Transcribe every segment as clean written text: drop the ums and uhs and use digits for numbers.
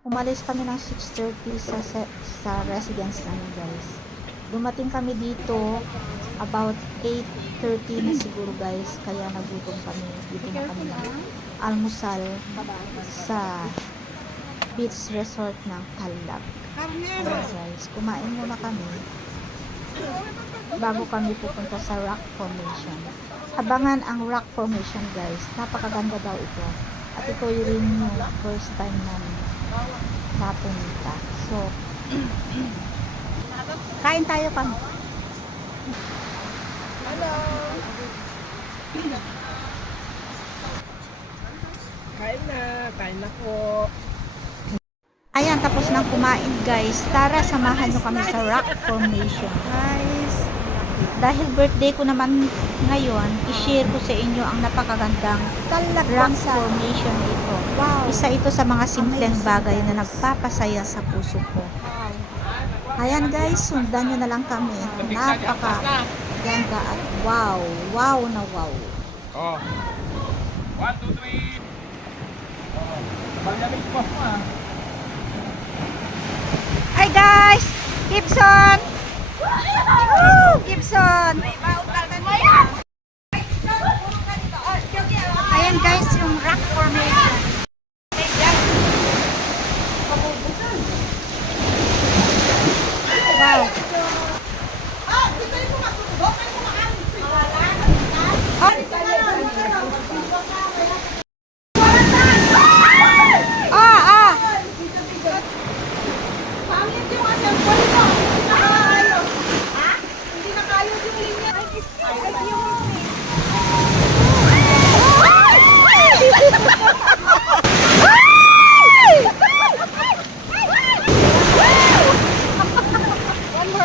Umalis kami ng 6:30 sa residence namin, guys. Dumating kami dito about 8:30 na siguro, guys. Kaya nagutom kami. Dito na kami almusal sa beach resort ng Calab. Ayan, guys. Kumain muna kami bago kami pupunta sa rock formation. Abangan ang rock formation, guys. Napakaganda daw ito. At ito rin yung first time namin napunta. So, kain tayo kami. Hello! Kain na po. Ayan, tapos nang kumain, guys. Tara, samahan nyo kami sa rock formation. Guys, dahil birthday ko naman ngayon, i-share ko sa inyo ang napakagandang rock formation na ito. Wow. Isa ito sa mga simpleng bagay na nagpapasaya sa puso ko. Ayan, guys, sundan nyo na lang kami. Napakaganda at wow. Wow na wow. Oh. 1, 2, 3. Malamig po Hi, guys! Gibson! Woo! Gibson! Ayan, guys, yung rock formation. Wow.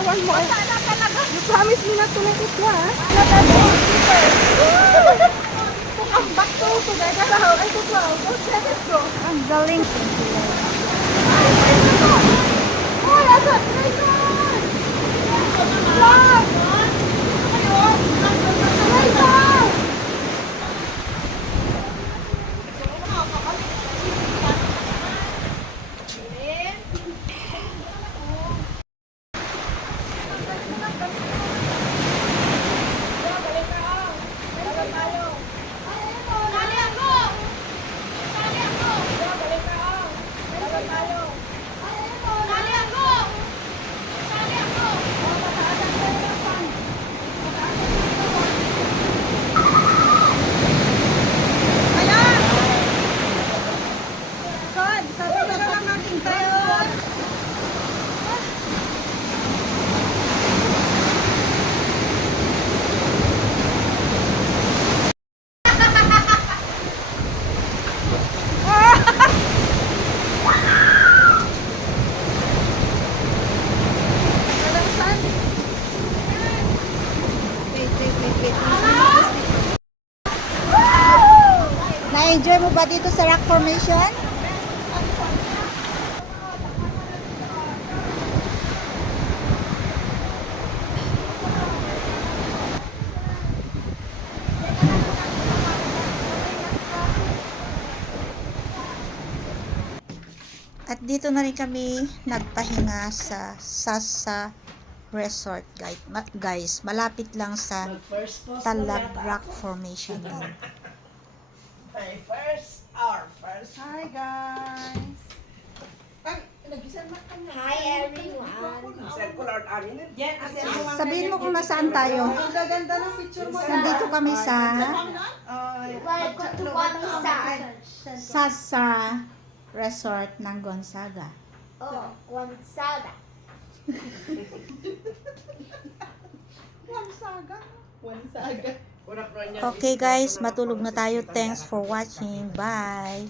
One more. You promise me not to let it go, ha? Come back to together. I don't know. Don't let it go. Ang galing. Oh, that's a great one. Wow. Great one. Na-enjoy mo ba dito sa rock formation? At dito na rin kami nagpahinga sa Sasa Resort, guys. Malapit lang sa Calab Rock Formation din. Hi, guys. Hi everyone. Sabihin mo kung nasaan tayo. Ang gaganda ng picture mo. Nandito kami sa Welcome to Gonzaga. Sasa Resort ng Gonzaga. Oh, Gonzaga. Wansaga. Okay, guys, matulog na tayo. Thanks for watching. Bye.